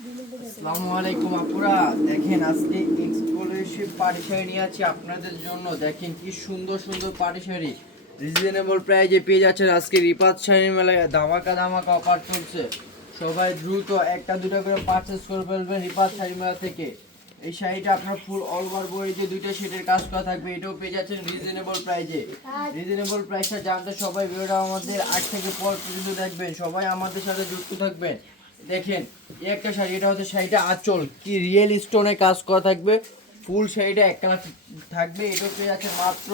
আসসালামু আলাইকুম আপুরা, দেখেন আজকে এক্সক্লুসিভ পার্টি শাড়ি নিয়ে আছি আপনাদের জন্য। দেখেন কি সুন্দর সুন্দর পার্টি শাড়ি রিজনেবল প্রাইজে পেয়ে যাচ্ছেন। আজকে রিপাত শাড়ি মেলায় ধামাকা ধামাকা অফার চলছে। সবাই দ্রুত একটা দুটো করে পারচেস করে ফেলবেন রিপাত শাড়ি মেলা থেকে। এই শাড়িটা আপনার ফুল অল ওভার বডিতে দুইটা শেডের কাজ করা থাকবে। এটাও পেয়ে যাচ্ছেন রিজনেবল প্রাইজে। রিজনেবল প্রাইসটা জানতে সবাই ভিডিওটা আমাদের আগ থেকে পর পর্যন্ত দেখবেন, সবাই আমাদের সাথে যুক্ত থাকবেন। দেখেন এই একটা শাড়ি, এটা হচ্ছে শাড়িটা আঁচল, কি রিয়েল স্টোনে কাজ করা থাকবে। ফুল শাড়িটা এক কালার থাকবে। এটা পেয়ে যাচ্ছে মাত্র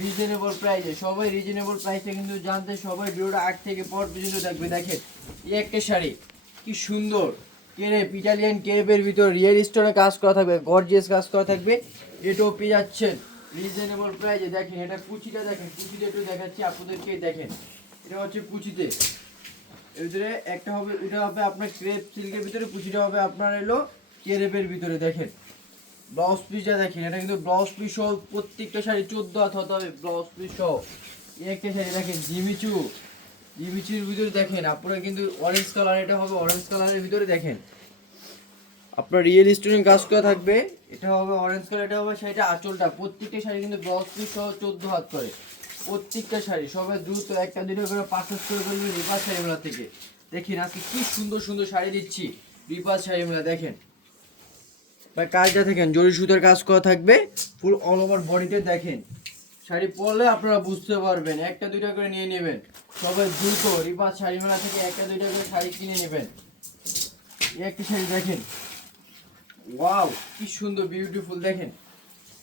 রিজনেবল প্রাইসে। সবাই রিজনেবল প্রাইসে কিন্তু জানতে সবাই ভিডিওটা আগ থেকে পর পর্যন্ত দেখবে। দেখেন এই একটা শাড়ি কি সুন্দর, কেরেপ ইটালিয়ান কেরেপের ভিতর রিয়েল স্টোনে কাজ করা থাকবে, গর্জিয়াস কাজ করা থাকবে। এটাও পেয়ে যাচ্ছেন রিজনেবল প্রাইসে। দেখেন এটা কুচিটা, দেখেন কুচিটা একটু দেখাচ্ছি আপনাদেরকে। দেখেন এটা হচ্ছে কুচিতে, এর ভিতরে একটা হবে, এটা হবে আপনার ক্রেপ সিল্কের ভিতরে, কুচিটা হবে আপনার এলো কেরেপের ভিতরে। দেখেন ব্লাউজ পিসটা দেখেন, এটা কিন্তু ব্লাউজ পিস সহ প্রত্যেকটা শাড়ি 14 হাত হতে হবে ব্লাউজ পিস সহ। এই একটা শাড়ি দেখেন জিমিচুর ভিতরে দেখেন আপনারা কিন্তু অরেঞ্জ কালার, এটা হবে অরেঞ্জ কালারের ভিতরে। দেখেন আপনার রিয়েল স্টোনের কাজ করা থাকবে। এটা হবে অরেঞ্জ কালার, এটা হবে শাড়িটা আঁচলটা। প্রত্যেকটা শাড়ি কিন্তু ব্লাউজ পিস সহ 14 হাত করে প্রত্যেকটা শাড়ি। সবাই দ্রুত একটা দুটো করে পারচেস করে ফেলবে রিপাত শাড়ি মেলা থেকে। দেখেন আজকে কি সুন্দর সুন্দর শাড়ি দিচ্ছি রিপাত শাড়ি মেলা। দেখেন বা কাজটা দেখেন, জরি সুতার কাজ করা থাকবে ফুল অল ওভার বডিতে। দেখেন শাড়ি পরলে আপনারা বুঝতে পারবেন। একটা দুইটা করে নিয়ে নেবেন সবাই দ্রুত রিপাত শাড়ি মেলা থেকে, একটা দুইটা করে শাড়ি কিনে নেবেন। এই একটা শাড়ি দেখেন, ওয়াও কি সুন্দর বিউটিফুল। দেখেন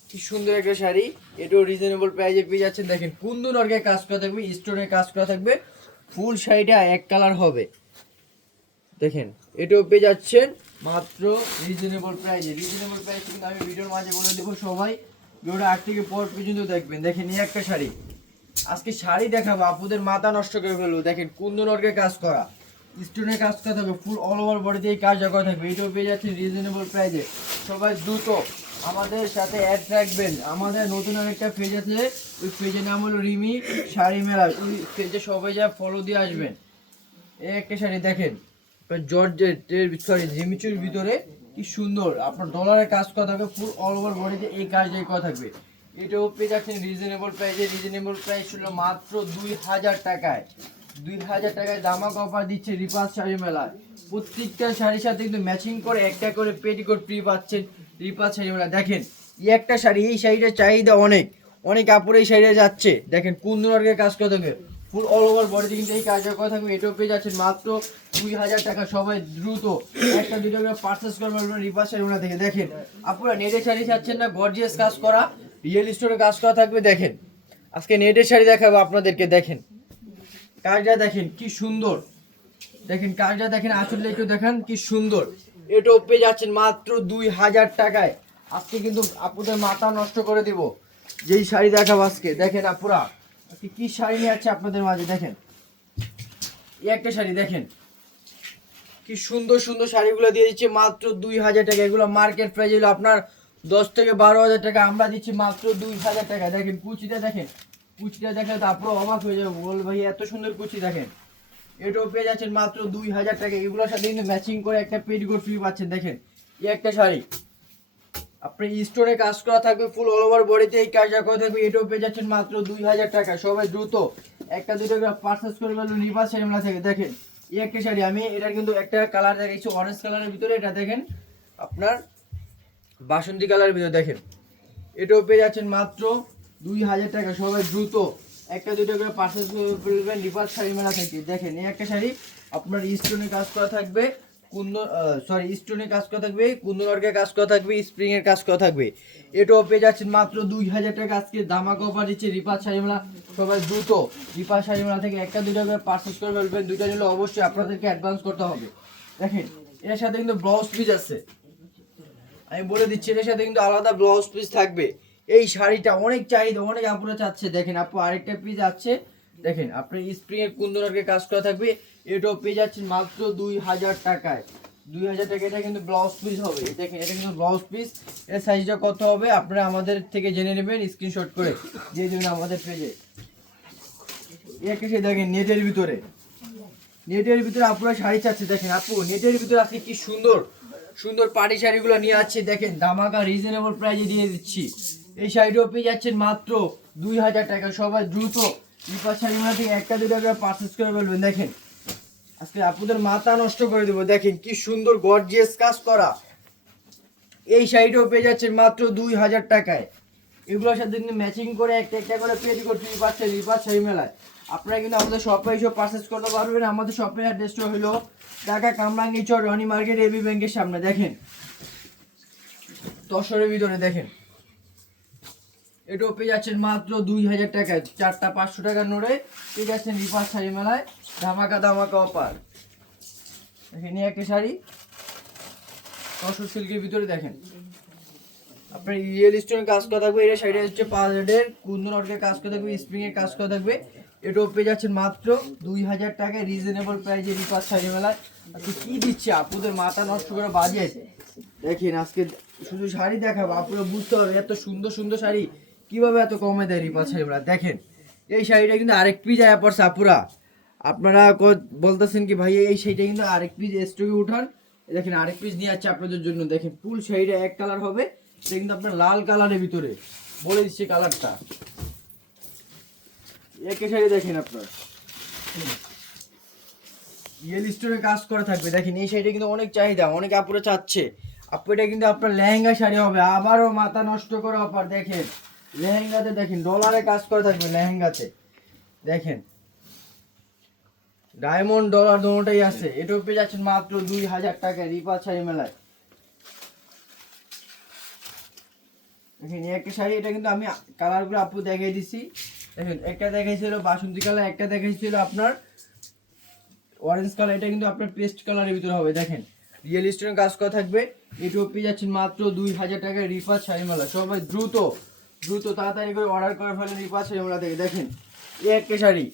কি সুন্দর একটা শাড়ি, এটাও রিজনেবল প্রাইসে পেয়ে যাচ্ছেন। দেখেন কুন্দন অর্গের কাজ করা থাকবে, স্টোনের কাজ করা থাকবে। ফুল শাড়িটা এক কালার হবে। দেখেন এটাও পেয়ে যাচ্ছেন মাত্র রিজনেবল প্রাইসে। রিজনেবল প্রাইস কিন্তু আমি ভিডিওর মাঝে বলে দেবো, সবাই ভিডিওটা আগ থেকে পর পর্যন্ত দেখবেন। দেখেন এই একটা শাড়ি, আজকে শাড়ি দেখাবো আপুদের মাথা নষ্ট করে ফেলবো। দেখেন কুন্দন অর্গের কাজ করা, স্টোনের কাজ করা থাকবে, ফুল অল ওভার বডিতে এই কাজটা করা থাকবে। এটাও পেয়ে যাচ্ছেন রিজনেবল প্রাইসে। সবাই দ্রুত আমাদের সাথে অ্যাড রাখবেন। আমাদের নতুন আরেকটা পেজ আছে, ওই পেজের নাম হলো রিমি শাড়ি মেলা। ওই পেজে সবাই যা ফলো দিয়ে আসবেন। এই একটা শাড়ি দেখেন জর্জেটের, সরি জিমিচুর ভিতরে, কি সুন্দর আপনার ডলারের কাজ করা থাকবে। ফুল অল ওভার বডিতে এই কাজটাই করা থাকবে। এটাও পেয়ে যাচ্ছেন রিজনেবল প্রাইসে। রিজনেবল প্রাইস ছিল মাত্র 2000 টাকায়। 2000 টাকায় দামাক অফার দিচ্ছে রিপাত শাড়ি মেলায়। প্রত্যেকটা শাড়ির সাথে কিন্তু ম্যাচিং করে একটা করে পেটিকোট ফ্রি পাচ্ছেন রিপাত শাড়ি মেলা। দেখেন এই একটা শাড়ি, এই শাড়িটার চাহিদা অনেক, অনেক কাপড় এই শাড়িটা যাচ্ছে। দেখেন কুন্দন ওয়ার্কের কাজ করা থাকবে, ফুল অল ওভার বডিতে কিন্তু এই কাজটা করা থাকবে। এটাও পেয়ে যাচ্ছেন মাত্র 2000 টাকা। সবাই দ্রুত একটা দুটো করে পারচেস করবেন রিপাত শাড়ি মেলা থেকে। দেখেন আপনারা নেটের শাড়ি চাচ্ছেন না, গর্জিয়াস কাজ করা রিয়েল স্টোরে কাজ করা থাকবে। দেখেন আজকে নেটের শাড়ি দেখাবো আপনাদেরকে। দেখেন কাজটা দেখেন কি সুন্দর, দেখেন কাজটা দেখেন, আঁচলটা একটু দেখেন কি সুন্দর। এটাও পেয়ে যাচ্ছেন মাত্র 2000 টাকায়। আজকে কিন্তু আপুদের মাথা নষ্ট করে দিব যেই শাড়ি দেখাবো আজকে। দেখেন আপুরা আজকে কি শাড়ি নিয়ে আছে আপনাদের মাঝে। দেখেন এই একটা শাড়ি দেখেন কি সুন্দর সুন্দর শাড়িগুলো দিয়ে দিচ্ছে মাত্র 2000 টাকা। এগুলো মার্কেট প্রাইস হলো আপনার 10 থেকে 12,000 টাকা, আমরা দিচ্ছি মাত্র 2000 টাকা। দেখেন কুচিটা দেখেন, কুচিটা দেখেন তো আপনারা অবাক হয়ে যাবে, বল ভাই এত সুন্দর কুচি। দেখেন এটাও পেয়ে যাচ্ছেন মাত্র 2000 টাকা। এগুলোর সাথে কিন্তু ম্যাচিং করে একটা পেটিকোট ফ্রি পাচ্ছেন। দেখেন এই একটা শাড়ি আপনি স্টোনে কাজ করা থাকবে, ফুল অল ওভার বডিতে এই কাজটা করা থাকবে। এটাও পেয়ে যাচ্ছেন মাত্র 2000 টাকা। সবাই দ্রুত একটা দুটো পারচেস করে ফেলুন রিপাত শাড়ি মেলা থেকে। দেখেন এই একটা শাড়ি, আমি এটা কিন্তু একটা কালার দেখাচ্ছি অরেঞ্জ কালারের ভিতরে। এটা দেখেন আপনার বাসন্তী কালারের ভিতরে। দেখেন এটাও পেয়ে যাচ্ছেন মাত্র 2000 টাকা। সবাই দ্রুত একটা দুটো করে পারচেস করে ফেলবেন রিপাত শাড়ি মেলা থেকে। দেখেন এই একটা শাড়ি আপনার স্টোনে কাজ করা থাকবে, কুন্দন স্টোনের কাজ করা থাকবে, কুন্দন ওয়ার্কের কাজ করা থাকবে, স্প্রিং এর কাজ করা থাকবে। এটাও পেয়ে যাচ্ছেন মাত্র 2000 টাকা। আজকে ধামাকা অফার দিচ্ছে রিপাত শাড়ি মেলা। সবাই দ্রুত রিপাত শাড়ি মেলা থেকে একটা দুটো করে পারচেস করে ফেলবেন। দুইটা নিলে অবশ্যই আপনাদেরকে অ্যাডভান্স করতে হবে। দেখেন এর সাথে কিন্তু ব্লাউজ পিস আছে, আমি বলে দিচ্ছি এর সাথে কিন্তু আলাদা ব্লাউজ পিস থাকবে। এই শাড়িটা অনেক চাহিদা, অনেক আপুরা চাচ্ছে। দেখেন আপু আরেকটা পিস আছে, দেখেন আপনার স্প্রিং এর কুন্দনকে কাজ করা থাকবে। এটাও পেয়ে যাচ্ছেন মাত্র 2000 টাকায়। 2000 টাকা। এটা কিন্তু ব্লাউজ পিস হবে। দেখেন এটা কিন্তু ব্লাউজ পিস। এর সাইজটা কত হবে আপনারা আমাদের থেকে জেনে নেবেন, স্ক্রিনশট করে দিয়ে দেবেন আমাদের পেজে। একটা দেখেন নেটের ভিতরে, নেটের ভিতরে আপুরা শাড়ি চাচ্ছে, দেখেন আপু নেটের ভিতরে আজকে কি সুন্দর সুন্দর পাটি শাড়িগুলো নিয়ে আসছে, দেখেন ধামাকা রিজনেবল প্রাইসে দিয়ে দিচ্ছি। এই শাড়িটাও পেয়ে যাচ্ছেন মাত্র 2000 টাকা। সবাই দ্রুত রিপাত শাড়ি মেলা থেকে একটা দুটো করে পারচেস করে ফেলবেন। দেখেন আজকে আপুদের মাথা নষ্ট করে দেবো, দেখেন কি সুন্দর গর্জিয়াস কাজ করা এই শাড়িটাও পেয়ে যাচ্ছেন মাত্র 2000 টাকায়। এগুলোর সাথে কিন্তু ম্যাচিং করে একটা একটা করে পেটিকোট ফ্রি পাচ্ছেন রিপাত শাড়ি মেলায়। আপনারা কিন্তু আমাদের শপে এসে পারচেস করতে পারবেন। আমাদের শপের অ্যাড্রেসটা হলো ঢাকা কামরাঙ্গীরচর রনি মার্কেট এবি ব্যাংকের সামনে। দেখেন তসরের ভিতরে দেখেন এটাও পেয়ে যাচ্ছেন মাত্র 2000 টাকায়। চারটা 500 টাকার নোটে পেয়ে যাচ্ছেন রিপাত শাড়ি মেলায় ধামাকা ধামাকা অফার। দেখেন এই একটা শাড়ি তসর সিল্কের ভিতরে, দেখেন আপনার রিয়েল স্টোনের কাজ করা থাকবে। এটা শাড়িটা হচ্ছে 5 কুন্দন অর্কের কাজ করা থাকবে, স্প্রিং এর কাজ করা থাকবে। এটাও পেয়ে যাচ্ছেন মাত্র 2000 টাকায় রিজনেবল প্রাইসে রিপাত শাড়ি মেলায়। আজকে কি দিচ্ছে আপুদের মাথা নষ্ট করে বাজেট। দেখেন আজকে শুধু শাড়ি দেখাবো, আপুরা বুঝতে হবে এত সুন্দর সুন্দর শাড়ি কিভাবে এত কমে দেয় রিপাত শাড়ি মেলা। দেখেন এই শাড়িটা কিন্তু আরেক পিস আয়া পড়ছে আপুরা। আপনারা বলতেছেন কি ভাই এই শাড়িটা কিন্তু আরেক পিস স্টকে উঠান, দেখেন আরেক পিস নিয়ে যাচ্ছে আপনাদের জন্য। দেখেন ফুল শাড়িটা এক কালার হবে, এটা কিন্তু আপনার লাল কালারের ভিতরে বলে দিচ্ছি কালারটা। একে শাড়ি দেখেন আপনার রিয়েল স্টোনে কাজ করা থাকবে। দেখেন এই শাড়িটা কিন্তু অনেক চাহিদা, অনেক আপুরা চাচ্ছে। আপু এটা কিন্তু আপনার লেহেঙ্গা শাড়ি হবে, আবারও মাথা নষ্ট করা অফার। দেখেন লেহেঙ্গাতে দেখেন ডলারে কাজ করা থাকবে লেহেঙ্গাতে, দেখেন ডায়মন্ড ডলার দুটোটাই আছে। এটাও পেয়ে যাচ্ছেন মাত্র 2000 টাকায় রিপাত শাড়ি মেলায়। দেখেন একটা শাড়ি, এটা কিন্তু আমি কালারগুলো আপু দেখিয়ে দিছি। দেখেন একটা দেখাইছিল বাসন্তী কালার, একটা দেখাইছিল আপনার অরেঞ্জ কালার, এটা কিন্তু আপনার পেস্ট কালারের ভিতরে হবে। দেখেন রিয়েল স্টোনের কাজ করা থাকবে। এটাও পেয়ে যাচ্ছেন মাত্র 2000 টাকায় রিপাত শাড়ি মেলা। সবাই দ্রুত দ্রুত তাড়াতাড়ি করে অর্ডার করে ফেলেন রিপাত শাড়ি মেলা থেকে। দেখেন এই একটা শাড়ি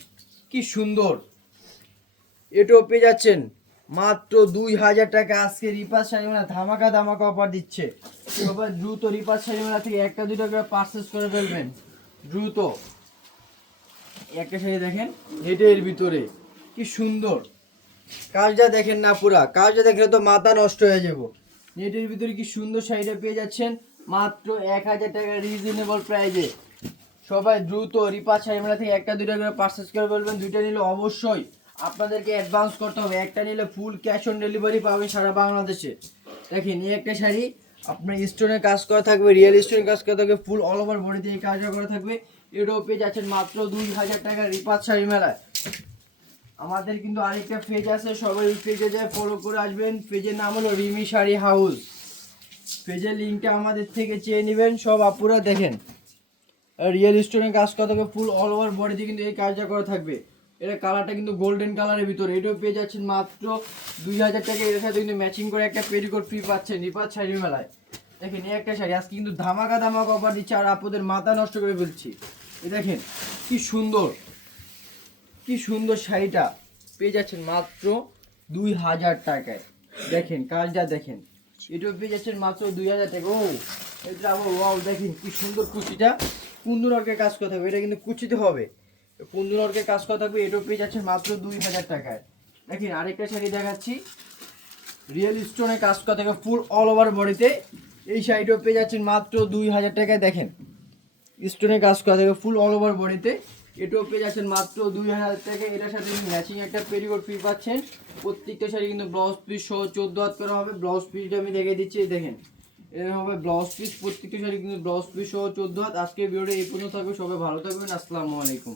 কি সুন্দর, এটাও পেয়ে যাচ্ছেন মাত্র 2000 টাকা। আজকে রিপাত শাড়ি মেলা ধামাকা ধামাকা অফার দিচ্ছে। সবাই দ্রুত রিপাত শাড়ি মেলা থেকে একটা দুটো করে পারচেস করে ফেলবেন দ্রুত। একটা শাড়ি দেখেন নেটের ভিতরে কি সুন্দর কাজটা, দেখেন না পুরা কাজটা দেখলে তো মাথা নষ্ট হয়ে যাব। নেটের ভিতরে কি সুন্দর শাড়িটা পেয়ে যাচ্ছেন মাত্র 1000 টাকা রিজনেবল প্রাইসে। সবাই দ্রুত রিপাত শাড়ি মেলা থেকে একটা দুটো করে পারচেস করে ফেলবেন। দুইটা নিলে অবশ্যই আপনাদেরকে অ্যাডভান্স করতে হবে, একটা নিলে ফুল ক্যাশ অন ডেলিভারি পাবেন সারা বাংলাদেশে। দেখেন এই একটা শাড়ি আপনার স্টোনের কাজ করা থাকবে, রিয়েল স্টোনের কাজ করা থাকবে, ফুল অল ওভার বডিতে এই কাজটা করা থাকবে। এটাও পেয়ে যাচ্ছেন মাত্র 2000 টাকা রিপাত শাড়ি মেলায়। আমাদের কিন্তু আরেকটা পেজ আছে, সবাই এই পেজে যায় ফলো করে আসবেন। পেজের নাম হলো রিমি শাড়ি হাউস। পেজের লিঙ্কটা আমাদের থেকে চেয়ে নেবেন সব আপুরা। দেখেন রিয়েল স্টোনের কাজ করা থাকবে, ফুল অল ওভার বডিতে কিন্তু এই কাজটা করা থাকবে। এটা কালারটা কিন্তু গোল্ডেন কালারের ভিতরে। এটাও পেয়ে যাচ্ছেন মাত্র 2000 টাকা। এর সাথে কিন্তু ম্যাচিং করে একটা পেটিকোট ফ্রি পাচ্ছেন রিপাত শাড়ি মেলায়। দেখেন এই একটা শাড়ি আজকে কিন্তু ধামাকা ধামাকা অফার দিচ্ছে, আর আপনাদের মাথা নষ্ট করে ফেলছি। এই দেখেন কি সুন্দর কি সুন্দর শাড়িটা পেয়ে যাচ্ছেন মাত্র 2000 টাকায়। দেখেন কাজটা দেখেন, এটাও পেয়ে যাচ্ছেন মাত্র 2000 টাকা। ও এটা ওয়াও, দেখেন কি সুন্দর কুচিটা কুন্দন অর্কের কাজ করা থাকবে। এটা কিন্তু কুচিতে হবে, কুন্দন অর্কের কাজ করা থাকবে। এটাও পেয়ে যাচ্ছেন মাত্র 2000 টাকায়। দেখেন আরেকটা শাড়ি দেখাচ্ছি রিয়েল স্টোনে কাজ করা থাকবে, ফুল অল ওভার বডিতে। এই শাড়িটাও পেয়ে যাচ্ছেন মাত্র 2000 টাকায়। দেখেন স্টোনে কাজ করা থাকবে ফুল অল ওভার বডিতে। এটাও পেয়ে যাচ্ছেন মাত্র 2000 টাকা। এটার সাথে ম্যাচিং একটা পেটিকোট ফ্রি পাচ্ছেন। প্রত্যেকটা শাড়ি কিন্তু ব্লাউজ পিস সহ 14 হাত করা হবে। ব্লাউজ পিসটা আমি দেখিয়ে দিচ্ছি, দেখেন এর হবে ব্লাউজ পিস। প্রত্যেকটা শাড়ি কিন্তু ব্লাউজ পিস সহ 14 হাত। আজকে ভিডিওটা এই পর্যন্ত থাকবে, সবাই ভালো থাকবেন, আসসালামু আলাইকুম।